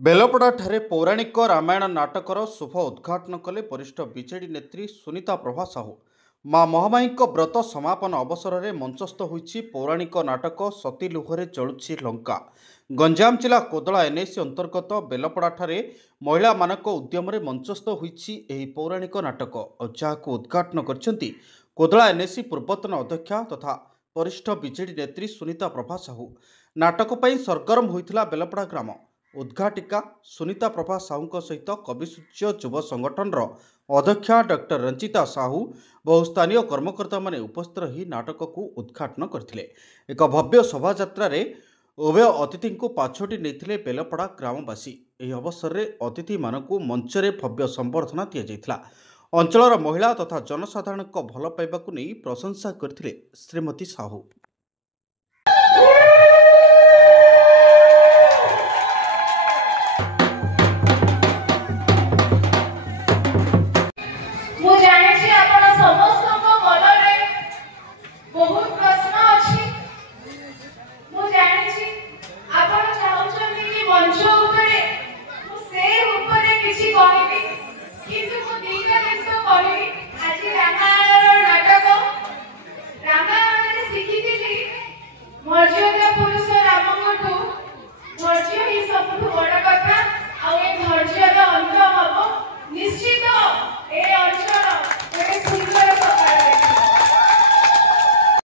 ବେଲପଡ଼ାଠାରେ ପୌରାଣିକ ରାମାୟଣ ନାଟକର ଶୁଭ ଉଦ୍ଘାଟନ କଲେ ବରିଷ୍ଠ ବିଜେଡି ନେତ୍ରୀ ସୁନିତା ପ୍ରଭା ସାହୁ। ମା ମହାମାୟୀଙ୍କ ବ୍ରତ ସମାପନ ଅବସରରେ ମଞ୍ଚସ୍ଥ ହୋଇଛି ପୌରାଣିକ ନାଟକ ସତୀ ଲୁହରେ ଜଳୁଛି ଲଙ୍କା। ଗଞ୍ଜାମ ଜିଲ୍ଲା କୋଦଳା ଏନ୍ଏସି ଅନ୍ତର୍ଗତ ବେଲପଡ଼ାଠାରେ ମହିଳାମାନଙ୍କ ଉଦ୍ୟମରେ ମଞ୍ଚସ୍ଥ ହୋଇଛି ଏହି ପୌରାଣିକ ନାଟକ, ଯାହାକୁ ଉଦ୍ଘାଟନ କରିଛନ୍ତି କୋଦଳା ଏନ୍ଏସି ପୂର୍ବତନ ଅଧ୍ୟକ୍ଷା ତଥା ବରିଷ୍ଠ ବିଜେଡି ନେତ୍ରୀ ସୁନିତା ପ୍ରଭା ସାହୁ। ନାଟକ ପାଇଁ ସରଗରମ ହୋଇଥିଲା ବେଲପଡ଼ା ଗ୍ରାମ। ଉଦ୍ଘାଟିକା ସୁନିତା ପ୍ରଭା ସାହୁଙ୍କ ସହିତ କବିସୂର୍ଯ୍ୟ ଯୁବ ସଂଗଠନର ଅଧ୍ୟକ୍ଷା ଡକ୍ଟର ରଞ୍ଜିତା ସାହୁ ବହୁ ସ୍ଥାନୀୟ କର୍ମକର୍ତ୍ତାମାନେ ଉପସ୍ଥିତ ରହି ନାଟକକୁ ଉଦ୍ଘାଟନ କରିଥିଲେ। ଏକ ଭବ୍ୟ ଶୋଭାଯାତ୍ରାରେ ଉଭୟ ଅତିଥିଙ୍କୁ ପାଛୋଟି ନେଇଥିଲେ ବେଲପଡ଼ା ଗ୍ରାମବାସୀ। ଏହି ଅବସରରେ ଅତିଥିମାନଙ୍କୁ ମଞ୍ଚରେ ଭବ୍ୟ ସମ୍ବର୍ଦ୍ଧନା ଦିଆଯାଇଥିଲା। ଅଞ୍ଚଳର ମହିଳା ତଥା ଜନସାଧାରଣଙ୍କ ଭଲ ପାଇବାକୁ ନେଇ ପ୍ରଶଂସା କରିଥିଲେ ଶ୍ରୀମତୀ ସାହୁ।